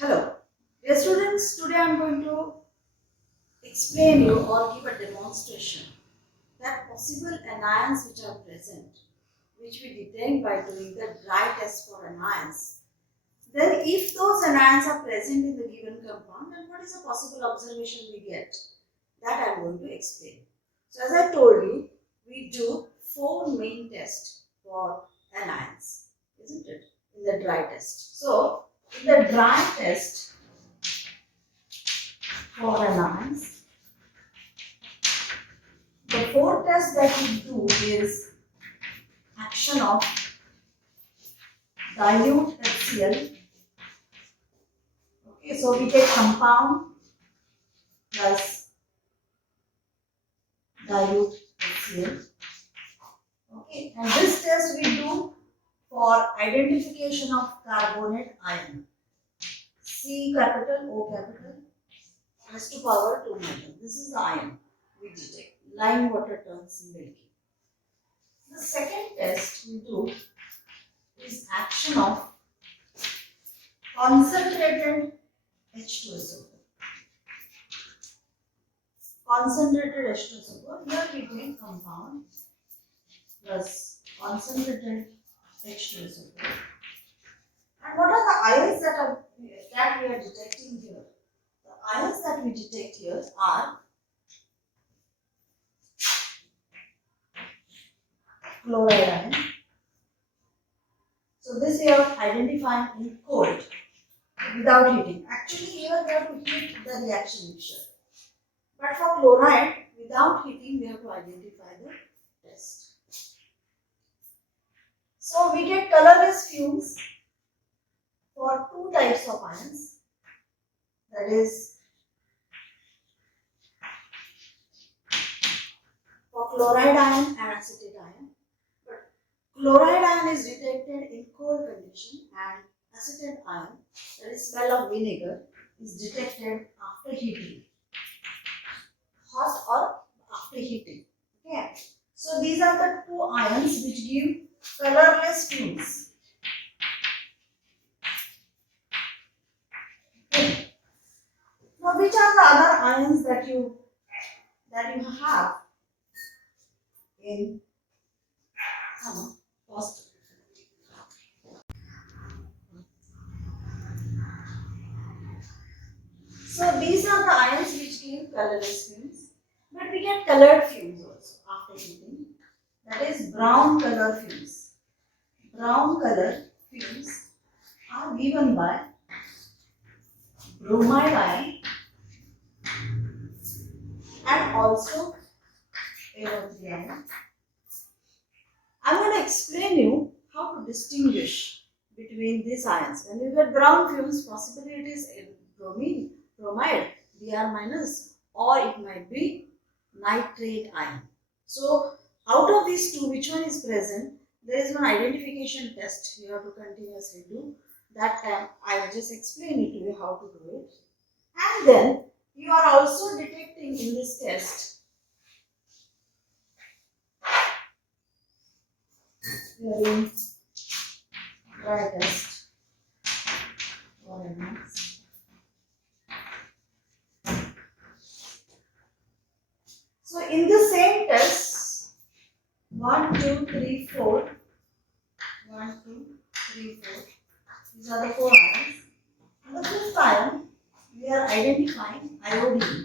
Hello, dear students. Today I am going to explain you or give a demonstration that possible anions which are present, which we detect by doing the dry test for anions. Then, if those anions are present in the given compound, then what is the possible observation we get? That I am going to explain. So, as I told you, we do 4 main tests for anions, isn't it? In the dry test. So, in the dry test for anions, the 4 tests that we do is action of dilute HCl. Okay, so we take compound plus dilute HCl. Okay, and this test we do for identification of carbonate ion. C capital, O capital, raised to power 2 minus. This is the ion we detect. Lime water turns milky. The second test we do is action of concentrated H2SO4. Concentrated H2SO4, here we take compound plus concentrated H2SO4. And what are the ions that we are detecting here? The ions that we detect here are chloride ion. So this we are identifying in cold without heating. Actually here we have to heat the reaction mixture. But for chloride, without heating, we have to identify the test. So we get colorless fumes for 2 types of ions, that is for chloride ion and acetate ion. But chloride ion is detected in cold condition and acetate ion, that is smell of vinegar, is detected after heating, hot or after heating. Okay. So these are the 2 ions which give colorless fumes. Okay. Now, which are the other ions that you have in first? So these are the ions which give colorless fumes, but we get colored fumes also after heating. That is brown color fumes. Brown color fumes are given by bromide ion and also AO3 ion. I am going to explain you how to distinguish between these ions. When you get brown fumes, possibly it is bromide, Br minus, or it might be nitrate ion. So, out of these 2, which one is present? There is one identification test you have to continuously do. That time I will just explain it to you how to do it. And then you are also detecting in this test during dry test for anions. So in the same test, 1, 2, 3, 4, 1, 2, 3, 4, these are the 4 ions. And the 5th ion, we are identifying iodine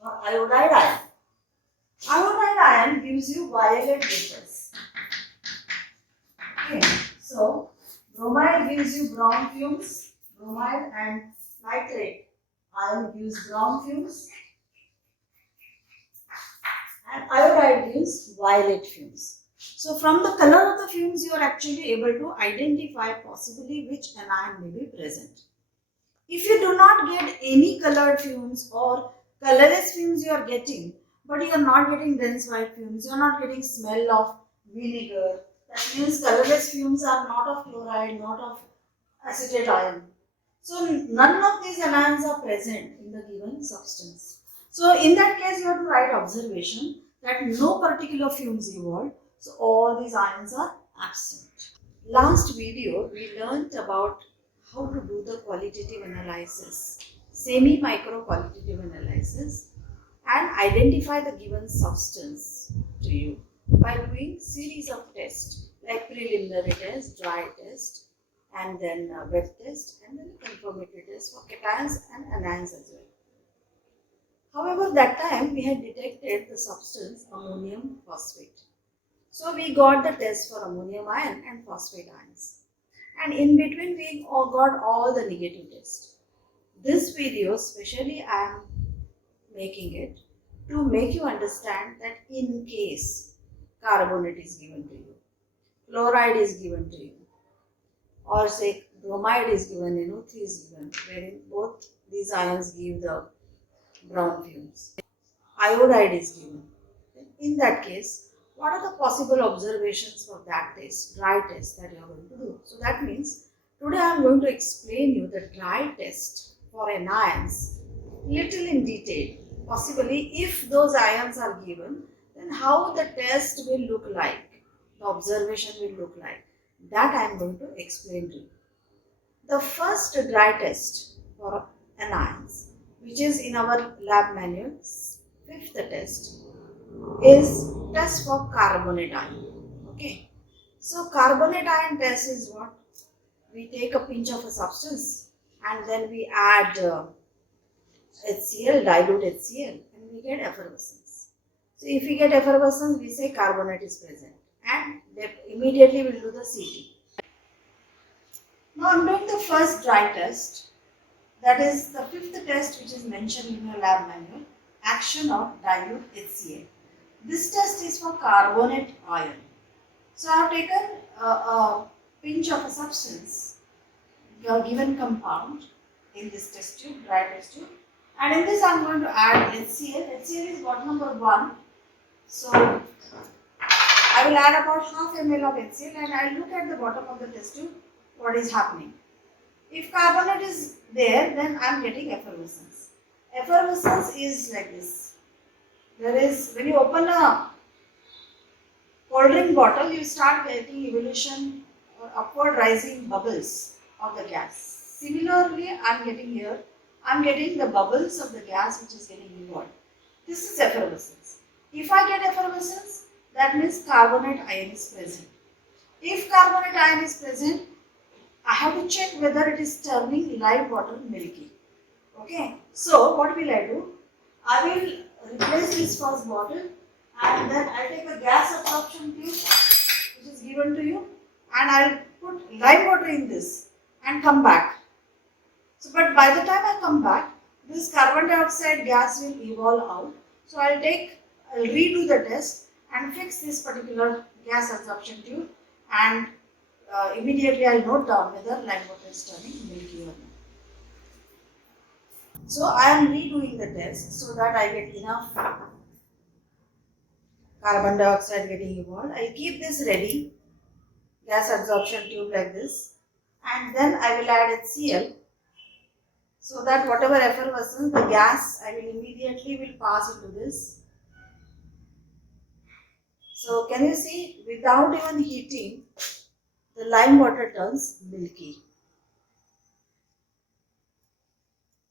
or iodide ion. Iodide ion gives you violet vapors. Okay, so bromide gives you brown fumes, bromide, and nitrate ion gives brown fumes, and iodide gives violet fumes. So from the color of the fumes, you are actually able to identify possibly which anion may be present. If you do not get any colored fumes or colorless fumes you are getting, but you are not getting dense white fumes, you are not getting smell of vinegar, that means colorless fumes are not of chloride, not of acetate ion. So none of these anions are present in the given substance. So in that case, you have to write observation that no particular fumes evolved. So all these ions are absent. Last video we learnt about how to do the qualitative analysis, semi-micro qualitative analysis, and identify the given substance to you by doing series of tests like preliminary test, dry test, and then wet test, and then confirmatory test for cations and anions as well. However, that time we had detected the substance ammonium phosphate. So we got the test for ammonium ion and phosphate ions. And in between we all got all the negative tests. This video especially I am making it to make you understand that in case carbonate is given to you, chloride is given to you, or say bromide is given, NO3 is given, wherein both these ions give the brown fumes. Iodide is given. In that case, what are the possible observations for that test, dry test that you are going to do? So that means today I am going to explain you the dry test for anions little in detail. Possibly if those ions are given, then how the test will look like, the observation will look like. That I am going to explain to you. The first dry test for anions, which is in our lab manual, fifth test, is test for carbonate ion. Okay. So carbonate ion test is what? We take a pinch of a substance and then we add HCl, dilute HCl, and we get effervescence. So if we get effervescence, we say carbonate is present, and immediately we will do the CT. Now I am doing the first dry test, that is the fifth test which is mentioned in your lab manual, action of dilute HCl. This test is for carbonate ion. So I have taken a pinch of a substance, the given compound in this test tube, dry test tube, and in this I am going to add HCl. HCl is what, number 1. So I will add about half ml of HCl and I will look at the bottom of the test tube what is happening. If carbonate is there, then I am getting effervescence. Effervescence is like this. There is, when you open a cold drink bottle, you start getting evolution or upward rising bubbles of the gas. Similarly, I am getting here, I am getting the bubbles of the gas which is getting evolved. This is effervescence. If I get effervescence, that means carbonate ion is present. If carbonate ion is present, I have to check whether it is turning live water milky. Okay, so what will I do? I will replace this first bottle and then I take a gas absorption tube which is given to you and I will put live water in this and come back. So, but by the time I come back, this carbon dioxide gas will evolve out. So I will redo the test and fix this particular gas absorption tube and immediately I will note down whether live water is turning milky or not. So I am redoing the test so that I get enough carbon dioxide getting evolved. I will keep this ready, gas absorption tube like this, and then I will add HCl so that whatever effervescence, the gas I will immediately pass into this. So can you see, without even heating, the lime water turns milky.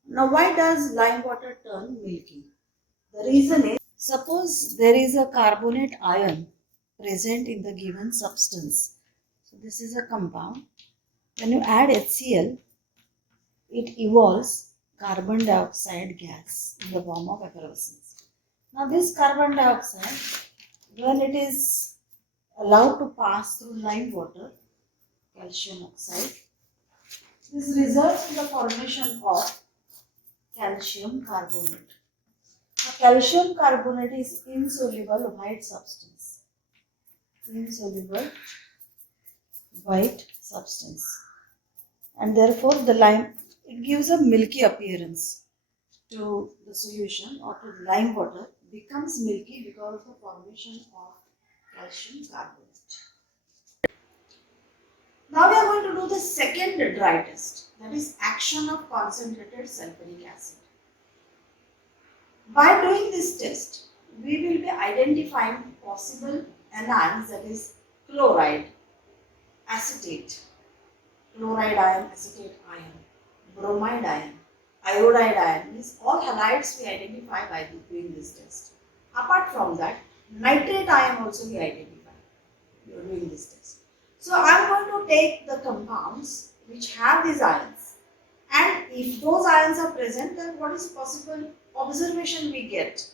Now why does lime water turn milky? The reason is, suppose there is a carbonate ion present in the given substance. So this is a compound. When you add HCl, it evolves carbon dioxide gas in the form of effervescence. Now this carbon dioxide, when it is allowed to pass through lime water, calcium oxide, this results in the formation of calcium carbonate. Now, calcium carbonate is insoluble white substance. Insoluble white substance. And therefore the lime, it gives a milky appearance to the solution or to the lime water, becomes milky because of the formation of calcium carbonate. Now we are going to do the second dry test, that is action of concentrated sulfuric acid. By doing this test, we will be identifying possible anions, that is chloride, acetate, chloride ion, acetate ion, bromide ion, iodide ion, means all halides we identify by doing this test. Apart from that, nitrate ion also we identify during this test. So I am going to take the compounds which have these ions, and if those ions are present, then what is possible observation we get,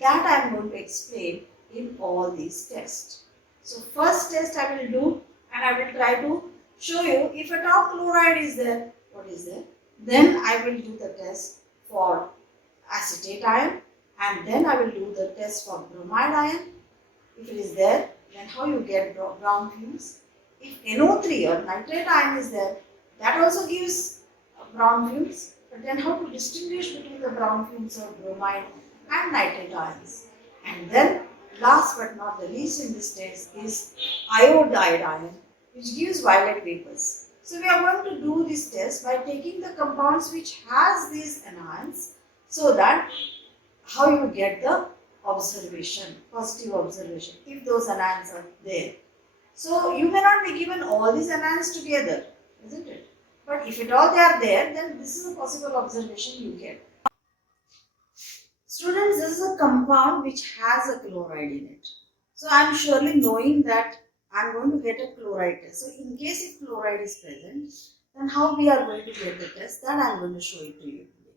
that I am going to explain in all these tests. So first test I will do, and I will try to show you if at all chloride is there, what is there. Then I will do the test for acetate ion, and then I will do the test for bromide ion. If it is there, then how you get brown fumes. If NO3 or nitrate ion is there, that also gives brown fumes. But then how to distinguish between the brown fumes of bromide and nitrate ions. And then last but not the least in this test is iodide ion, which gives violet vapors. So we are going to do this test by taking the compounds which has these anions, so that how you get the observation, positive observation, if those anions are there. So you may not be given all these anions together, isn't it? But if at all they are there, then this is a possible observation you get. Students, this is a compound which has a chloride in it. So I am surely knowing that I am going to get a chloride test. So in case if chloride is present, then how we are going to get the test, that I am going to show it to you today.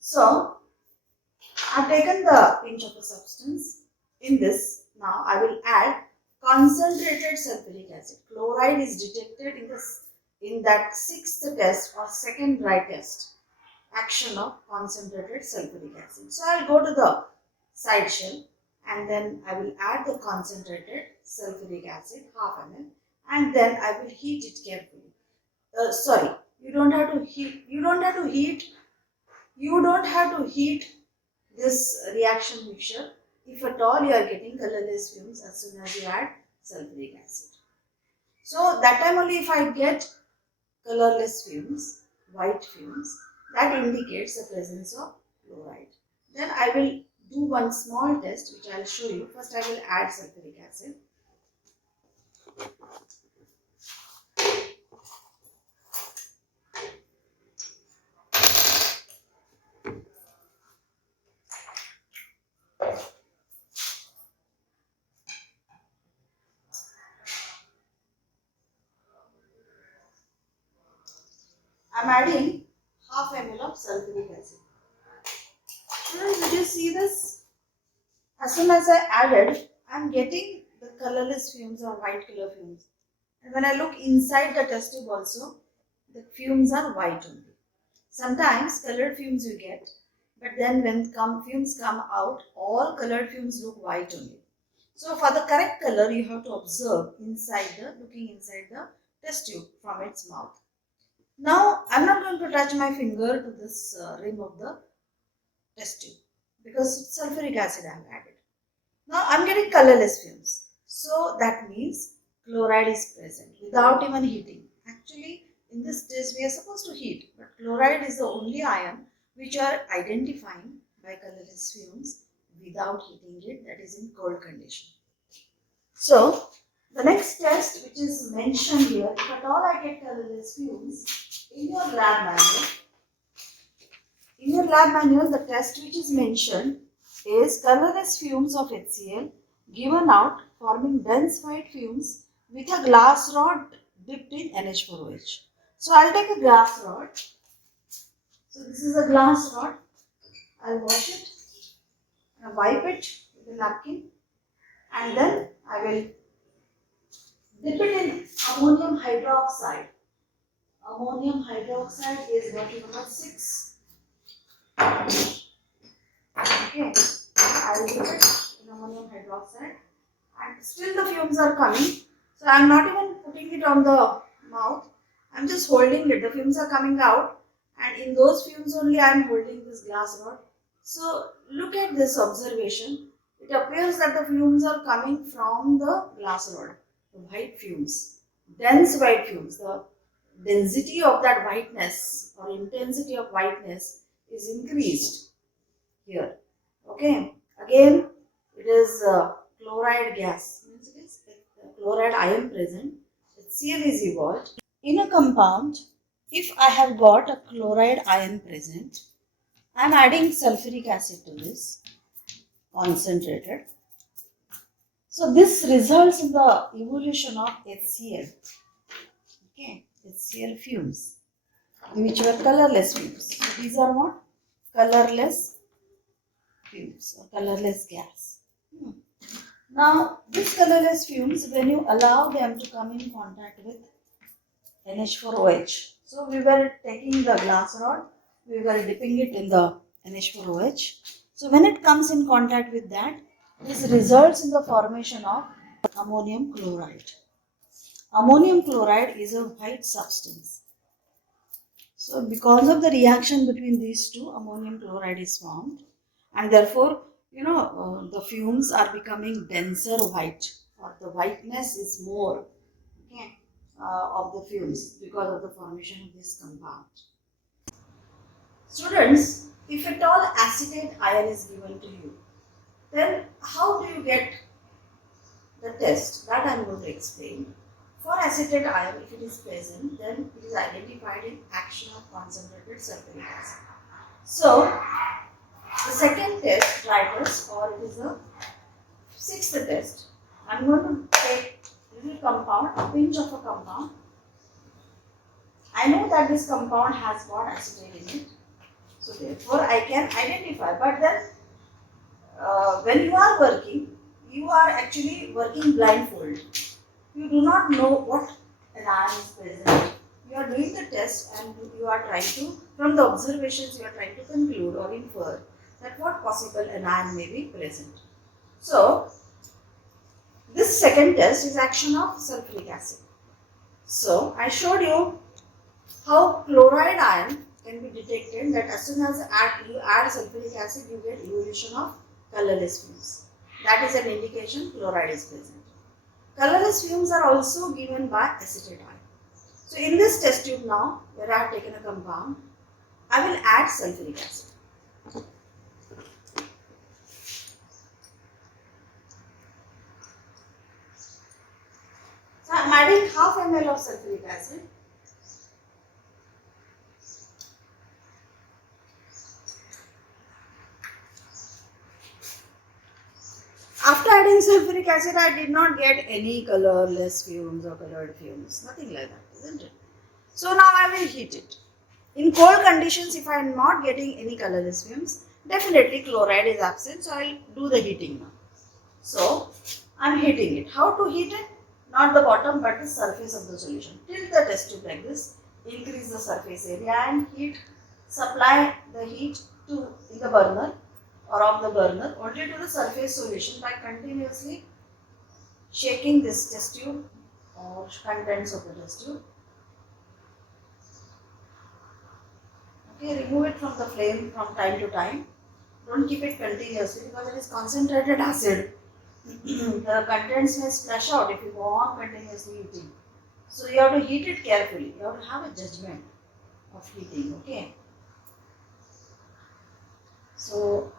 So I have taken the pinch of a substance. In this, now I will add concentrated sulfuric acid. Chloride is detected in that sixth test or second dry test, action of concentrated sulfuric acid. So I will go to the side shell, and then I will add the concentrated sulfuric acid, half ml, and then I will heat it carefully. You don't have to heat this reaction mixture if at all you are getting colorless fumes as soon as you add sulfuric acid. So that time only if I get colorless fumes, white fumes, that indicates the presence of chloride. Then I will do one small test which I will show you. First I will add sulfuric acid. I am adding half ml of sulfuric acid. Students, did you see this? As soon as I added, I am getting the colorless fumes or white color fumes. And when I look inside the test tube also, the fumes are white only. Sometimes colored fumes you get, but then when fumes come out, all colored fumes look white only. So for the correct color, you have to observe looking inside the test tube from its mouth. Now, I am not going to touch my finger to this rim of the test tube because it's sulfuric acid I have added. Now, I am getting colorless fumes. So, that means chloride is present without even heating. Actually, in this test, we are supposed to heat, but chloride is the only ion which are identifying by colorless fumes without heating it, that is in cold condition. So, the next test which is mentioned here, if at all I get colorless fumes, in your lab manual, the test which is mentioned is colorless fumes of HCl given out forming dense white fumes with a glass rod dipped in NH4OH. So I'll take a glass rod. So this is a glass rod. I'll wash it and wipe it with a napkin, and then I will dip it in ammonium hydroxide. Ammonium hydroxide is what you call 6. Okay, I will dip it in ammonium hydroxide, and still the fumes are coming. So I am not even putting it on the mouth. I am just holding it. The fumes are coming out, and in those fumes only I am holding this glass rod. So look at this observation. It appears that the fumes are coming from the glass rod. The white fumes, dense white fumes, the density of that whiteness or intensity of whiteness is increased here. Okay, again it is chloride gas, means it is chloride ion present. HCl is evolved. in a compound, if I have got a chloride ion present, I am adding sulfuric acid to this, concentrated. So this results in the evolution of HCl. Okay, HCl fumes, which were colorless fumes. So these are what? Colorless fumes or colorless gas. Now, these colorless fumes, when you allow them to come in contact with NH4OH, so we were taking the glass rod, we were dipping it in the NH4OH. So when it comes in contact with that, this results in the formation of ammonium chloride. Ammonium chloride is a white substance. So because of the reaction between these two, ammonium chloride is formed, and therefore, the fumes are becoming denser white, or the whiteness is more, okay, of the fumes because of the formation of this compound. Students, if at all acetate ion is given to you, then how do you get the test? That I am going to explain. For acetate ion, if it is present, then it is identified in action of concentrated sulfuric acid. So, the second test, dry test, or it is the sixth test. I am going to take a little compound, a pinch of a compound. I know that this compound has got acetate in it. So, therefore, I can identify. But then, when you are working, you are actually working blindfold. You do not know what an ion is present. You are doing the test and you are trying to, from the observations, you are trying to conclude or infer that what possible anion may be present. So, this second test is action of sulfuric acid. So, I showed you how chloride ion can be detected, that as soon as you add sulfuric acid, you get evolution of colorless fumes. That is an indication chloride is present. Colorless fumes are also given by acetate ion. So, in this test tube now, where I have taken a compound, I will add sulfuric acid. So, I am adding half ml of sulfuric acid. After adding sulfuric acid, I did not get any colorless fumes or colored fumes. Nothing like that, isn't it? So now I will heat it. In cold conditions, if I am not getting any colorless fumes, definitely chloride is absent. So I will do the heating now. So I am heating it. How to heat it? Not the bottom but the surface of the solution. Tilt the test tube like this. Increase the surface area and heat. Supply the heat to in the burner or of the burner only to the surface solution by continuously shaking this test tube or contents of the test tube. Okay, remove it from the flame from time to time. Don't keep it continuously because it is concentrated acid. The contents may splash out if you go on continuously heating. So you have to heat it carefully. You have to have a judgment of heating. Okay. So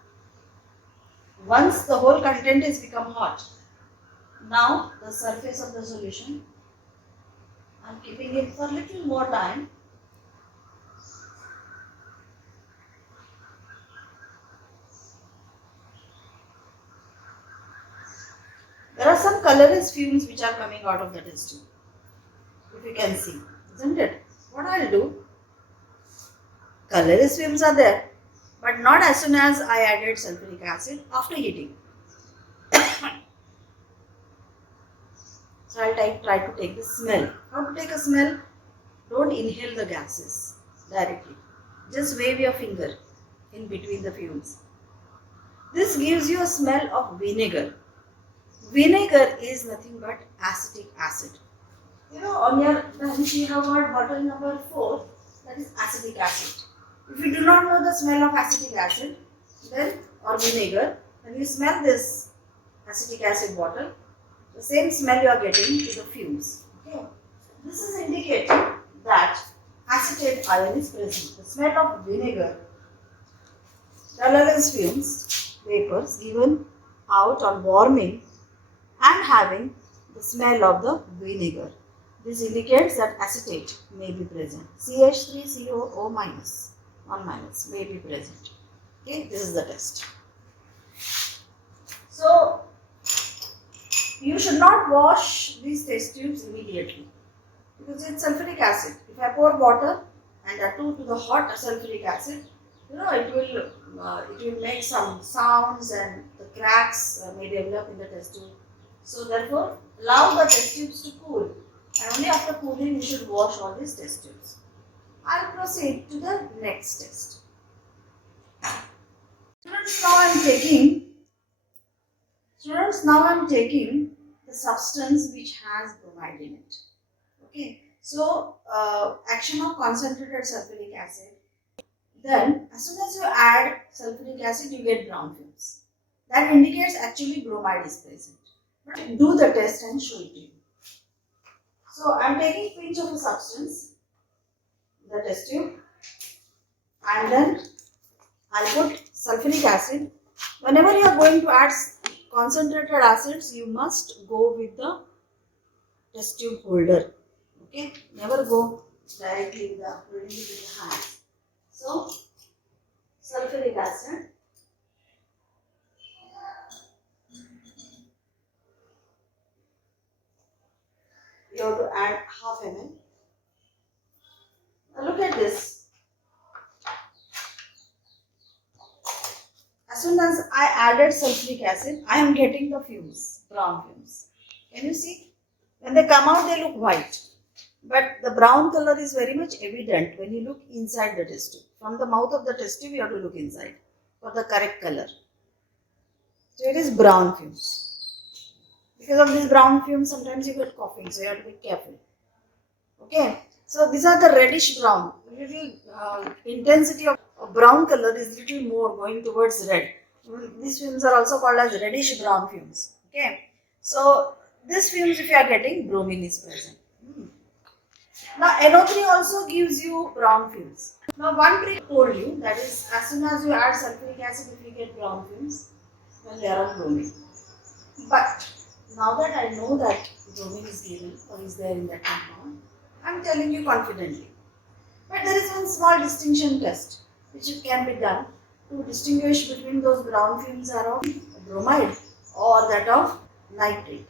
once the whole content is become hot, now the surface of the solution, I am keeping it for a little more time. There are some colorless fumes which are coming out of the test tube. If you can see, isn't it? What I will do, colorless fumes are there, but not as soon as I added sulfuric acid after heating. So I will try to take the smell. How to take a smell? Don't inhale the gases directly. Just wave your finger in between the fumes. This gives you a smell of vinegar. Vinegar is nothing but acetic acid. You know, on your bench you have got bottle number 4, that is acetic acid. If you do not know the smell of acetic acid, then or vinegar, when you smell this acetic acid bottle, the same smell you are getting to the fumes. Okay. This is indicating that acetate ion is present. The smell of vinegar, colorless fumes, vapors given out on warming and having the smell of the vinegar. This indicates that acetate may be present. CH3COO minus, 1 minus may be present. Okay, this is the test. So, you should not wash these test tubes immediately because it's sulfuric acid. If I pour water and add to the hot sulfuric acid, it will make some sounds and the cracks may develop in the test tube. So therefore, allow the test tubes to cool, and only after cooling you should wash all these test tubes. I'll proceed to the next test. Students, now I'm taking the substance which has bromide in it. Okay, so action of concentrated sulfuric acid. Then, as soon as you add sulfuric acid, you get brown fumes. That indicates actually bromide is present. But do the test and show it to you. So, I am taking pinch of a substance, the test tube, and then I put sulfuric acid. Whenever you are going to add concentrated acids, you must go with the test tube holder. Okay, never go directly with the holding it with the hands. So, sulfuric acid, you have to add half ml. Now look at this. As soon as I added sulfuric acid, I am getting the fumes, brown fumes. Can you see? When they come out, they look white. But the brown color is very much evident when you look inside the test tube. From the mouth of the test tube, you have to look inside for the correct color. So it is brown fumes. Because of this brown fumes, sometimes you get coughing, so you have to be careful. Okay, so these are the reddish brown. Little intensity of brown color is little more going towards red. These fumes are also called as reddish brown fumes. Okay, so these fumes, if you are getting, bromine is present. Now, NO3 also gives you brown fumes. Now, one trick told you, that is, as soon as you add sulfuric acid, if you get brown fumes, then they are on bromine. But now that I know that bromine is given or is there in that compound, I am telling you confidently. But there is one small distinction test which can be done to distinguish between those brown fumes are of bromide or that of nitrate.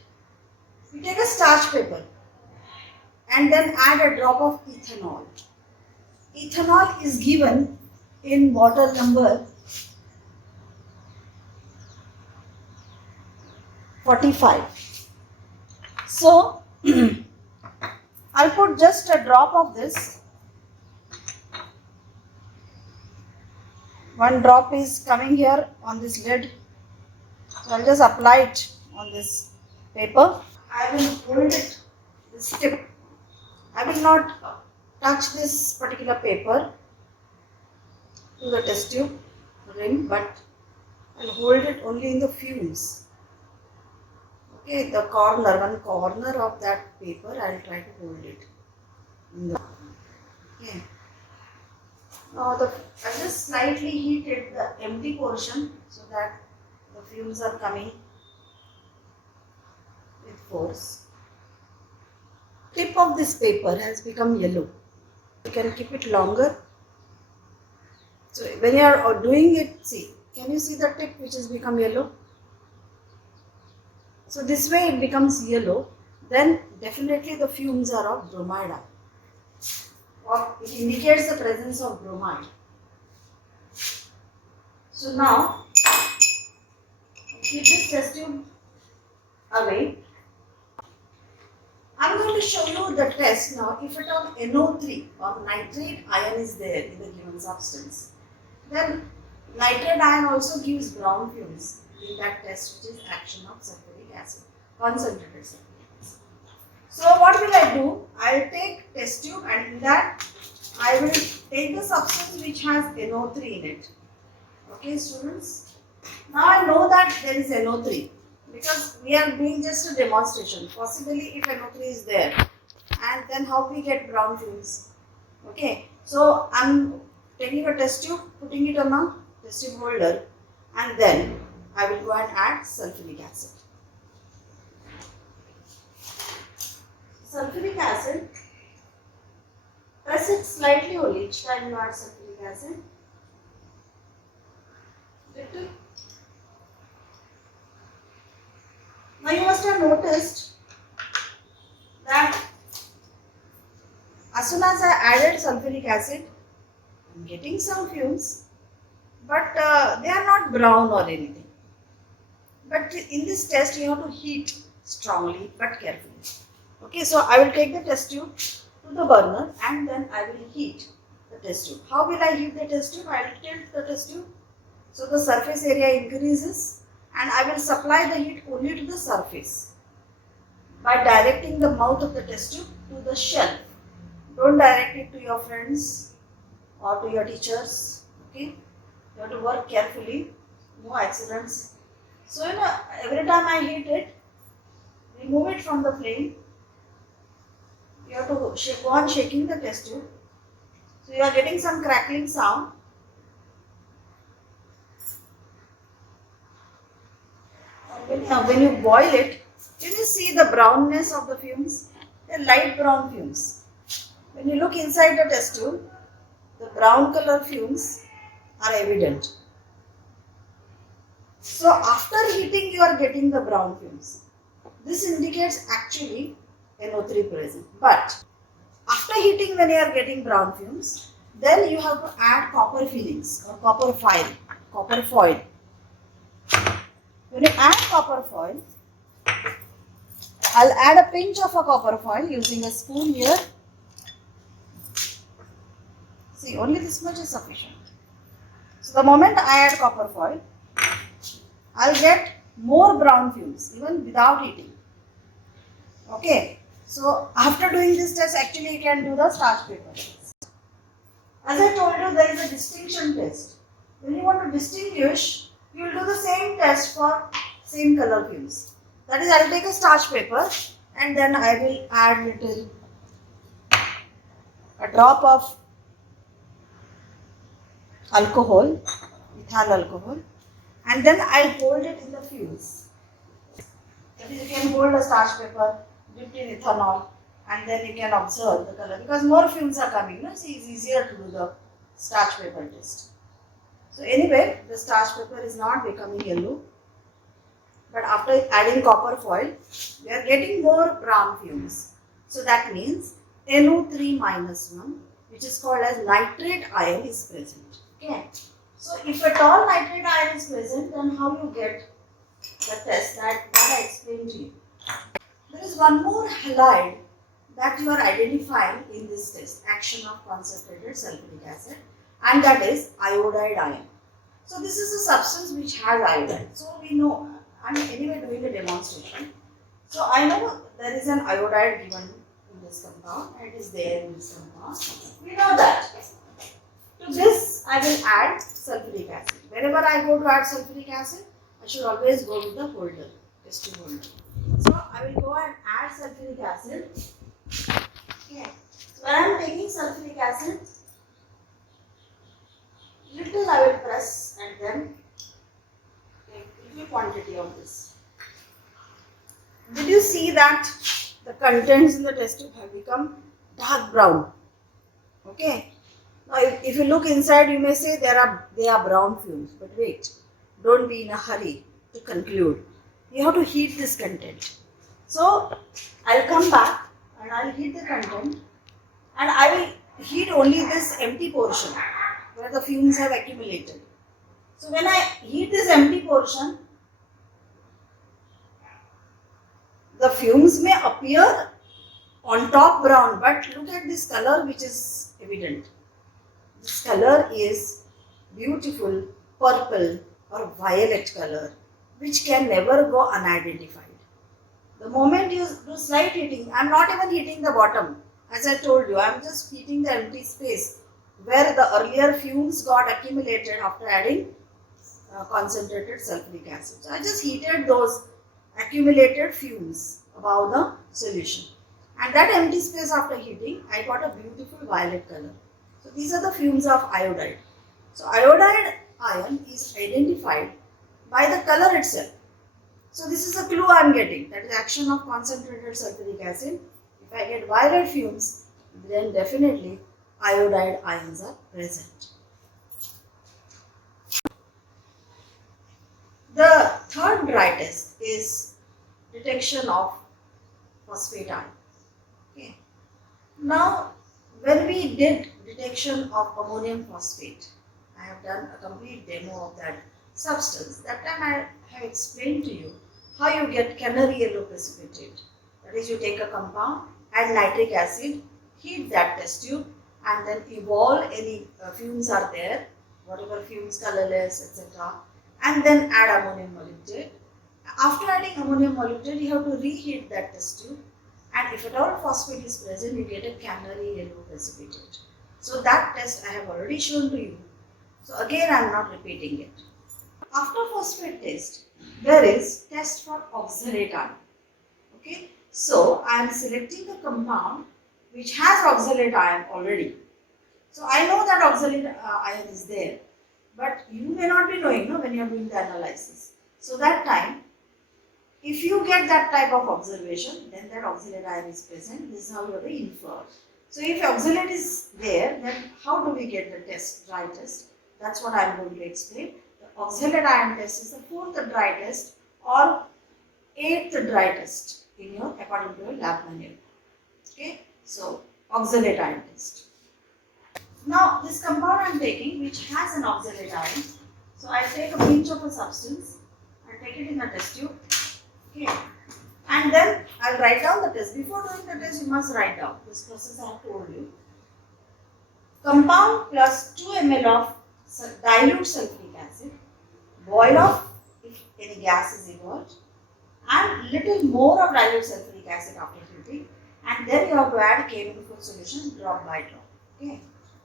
You take a starch paper and then add a drop of ethanol. Ethanol is given in bottle number 45. So, I'll put just a drop of this. One drop is coming here on this lid. So, I'll just apply it on this paper. I will hold it, this tip. I will not touch this particular paper to the test tube rim, but I will hold it only in the fumes. Okay, the corner, one corner of that paper, I will try to hold it. Okay. Now, I just slightly heated the empty portion so that the fumes are coming with force. Tip of this paper has become yellow. You can keep it longer. So when you are doing it, see, can you see the tip which has become yellow? So this way it becomes yellow, then definitely the fumes are of bromide. Or it indicates the presence of bromide. So now, keep this test tube away. I am going to show you the test now. If at all NO3 or nitrate ion is there in the given substance, then nitrate ion also gives brown fumes in that test, which is action of sulfuric acid, concentrated sulfuric acid. So what will I do? I will take test tube and in that I will take the substance which has NO3 in it. Okay, students. Now I know that there is NO3. Because we are doing just a demonstration, possibly if NO3 is there, and then how we get brown fumes. Okay, so I am taking a test tube, putting it on a test tube holder, and then I will go and add sulfuric acid. sulfuric acid, press it slightly only each time you add sulfuric acid. Little. Now you must have noticed that as soon as I added sulfuric acid, I am getting some fumes, but they are not brown or anything. But in this test, you have to heat strongly but carefully. Okay, so I will take the test tube to the burner and then I will heat the test tube. How will I heat the test tube? I will tilt the test tube so the surface area increases and I will supply the heat only to the surface by directing the mouth of the test tube to the shelf. Don't direct it to your friends or to your teachers. Okay, you have to work carefully, no accidents. So every time I heat it, remove it from the flame. You have to go on shaking the test tube. So you are getting some crackling sound. When you boil it, you will see the brownness of the fumes. They are light brown fumes. When you look inside the test tube, the brown color fumes are evident. So after heating, you are getting the brown fumes. This indicates actually NO3 present. But after heating, when you are getting brown fumes, then you have to add copper fillings or copper foil. When you add copper foil, I'll add a pinch of a copper foil using a spoon here. See, only this much is sufficient. So the moment I add copper foil, I'll get more brown fumes even without heating. Okay, so after doing this test, actually you can do the starch paper test. As I told you, there is a distinction test. When you want to distinguish, you will do the same test for same color fumes. That is, I will take a starch paper and then I will add a drop of alcohol, ethyl alcohol, and then I will hold it in the fumes. That is, you can hold a starch paper dipped in ethanol and then you can observe the color because more fumes are coming. So it's easier to do the starch paper test. So anyway, the starch paper is not becoming yellow, but after adding copper foil, we are getting more brown fumes. So that means NO3 minus 1, which is called as nitrate ion, is present. Okay. So if at all nitrate ion is present, then how you get the test that I explained to you. There is one more halide that you are identifying in this test, action of concentrated sulfuric acid, and that is iodide ion. So this is a substance which has iodide. So we know, I am anyway doing a demonstration. So I know there is an iodide given in this compound and it is there in this compound. We know that. To this I will add sulfuric acid. Whenever I go to add sulfuric acid, I should always go with the holder, test tube holder. So I will go and add sulfuric acid. Okay. So when I am taking sulfuric acid, little I will press and then take little quantity of this. Did you see that the contents in the test tube have become dark brown? Okay. Now if you look inside, you may say they are brown fumes, but wait, don't be in a hurry to conclude. You have to heat this content. So I'll come back and I'll heat the content and I will heat only this empty portion where the fumes have accumulated. So when I heat this empty portion, the fumes may appear on top brown, but look at this color which is evident. This color is beautiful purple or violet color which can never go unidentified. The moment you do slight heating, I am not even heating the bottom. As I told you, I am just heating the empty space where the earlier fumes got accumulated after adding concentrated sulfuric acid. So I just heated those accumulated fumes above the solution. And that empty space after heating, I got a beautiful violet color. So these are the fumes of iodide. So iodide ion is identified by the color itself. So this is a clue I am getting, that is action of concentrated sulfuric acid. If If I get violet fumes, then definitely iodide ions are present. The third dry test is detection of phosphate ion. Okay. Now, when we did detection of ammonium phosphate, I have done a complete demo of that substance. That time I have explained to you how you get canary yellow precipitate. That is, you take a compound, add nitric acid, heat that test tube, and then evolve any fumes are there, whatever fumes, colorless, etc. And then add ammonium molybdate. After adding ammonium molybdate, you have to reheat that test tube. And if at all phosphate is present, you get a canary yellow precipitate. So that test I have already shown to you. So again, I am not repeating it. After phosphate test, there is test for oxalate ion. Okay. So I am selecting a compound which has oxalate ion already. So I know that oxalate ion is there, but you may not be knowing when you are doing the analysis. So that time, if you get that type of observation, then that oxalate ion is present. This is how you have to infer. So if oxalate is there, then how do we get the test, dry test? That's what I am going to explain. The oxalate ion test is the fourth dry test or eighth dry test in your according to your lab manual. Okay, so oxalate ion test. Now this compound I am taking which has an oxalate ion. So I take a pinch of a substance, I take it in a test tube. Okay. And then I will write down the test. Before doing the test, you must write down this process I have told you. Compound plus 2 ml of dilute sulfuric acid, boil off if any gas is involved, and little more of dilute sulfuric acid after heating, and then you have to add chemical solution drop by drop. Okay.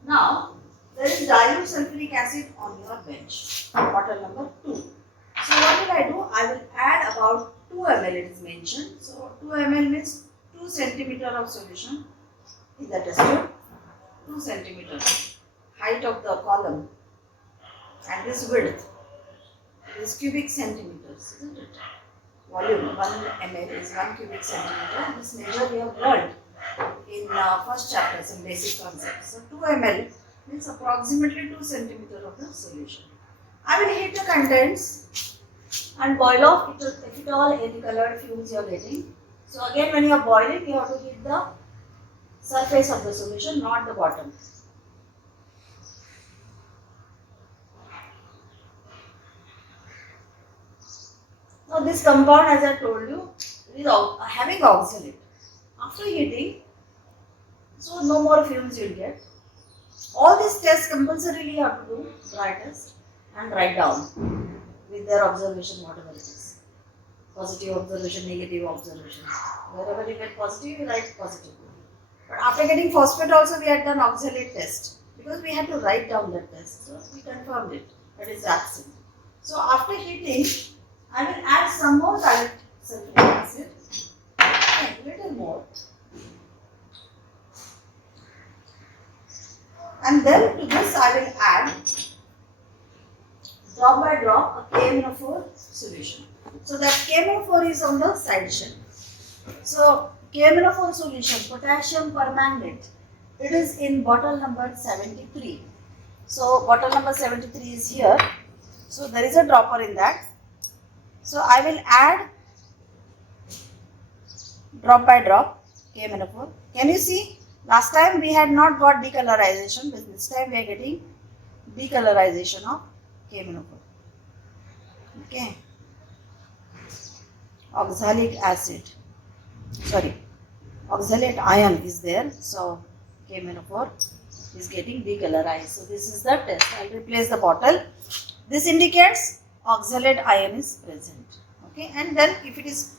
Now there is dilute sulfuric acid on your bench, bottle number 2. So what will I do? I will add about 2 ml, it is mentioned. So 2 ml means 2 cm of solution in the test tube, 2 cm height of the column, and this width is cubic centimeters, isn't it? Volume 1 ml is 1 cubic centimeter. This measure we have learned in first chapter, some basic concepts. So 2 ml means approximately 2 cm of the solution. I will heat the contents and boil off if at all any colored fumes you are getting. So again, when you are boiling, you have to heat the surface of the solution, not the bottom. Now this compound, as I told you, is having oxalate. After heating, so no more fumes you will get. All these tests compulsorily you have to do, dry test, and write down with their observation, whatever it is. Positive observation, negative observation. Wherever you get positive, you write positive. But after getting phosphate also, we had done oxalate test because we had to write down that test. So we confirmed it, that is absent. So after heating, I will add some more dilute sulfuric acid, and little more. And then to this I will add drop by drop a KMnO4 solution. So that KMnO4 is on the side shell. So KMnO4 solution, potassium permanganate, it is in bottle number 73. So bottle number 73 is here. So there is a dropper in that. So I will add drop by drop KMnO4. Can you see? Last time we had not got decolorization, but this time we are getting decolorization of KMnO4. Okay. Oxalic acid. Sorry. Oxalate ion is there. So KMnO4 is getting decolorized. So this is the test. I will replace the bottle. This indicates oxalate ion is present. Okay. And then if it is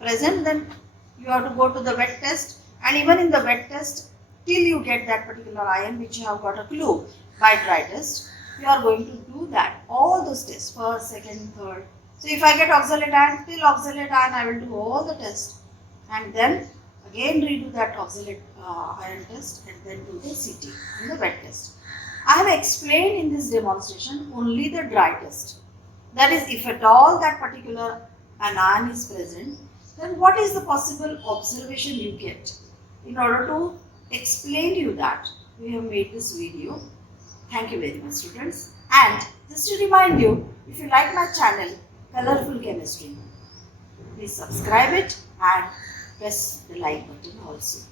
present, then you have to go to the wet test. And even in the wet test, till you get that particular ion which you have got a clue by dry test, you are going to do that. All those tests, first, second, third. So if I get oxalate ion, till oxalate ion I will do all the tests. And then again redo that oxalate ion test and then do the CT in the wet test. I have explained in this demonstration only the dry test. That is, if at all that particular anion is present, then what is the possible observation you get? in order to explain you that we have made this video. Thank you very much, students. And just to remind you, if you like my channel, Colorful Chemistry, please subscribe it and press the like button also.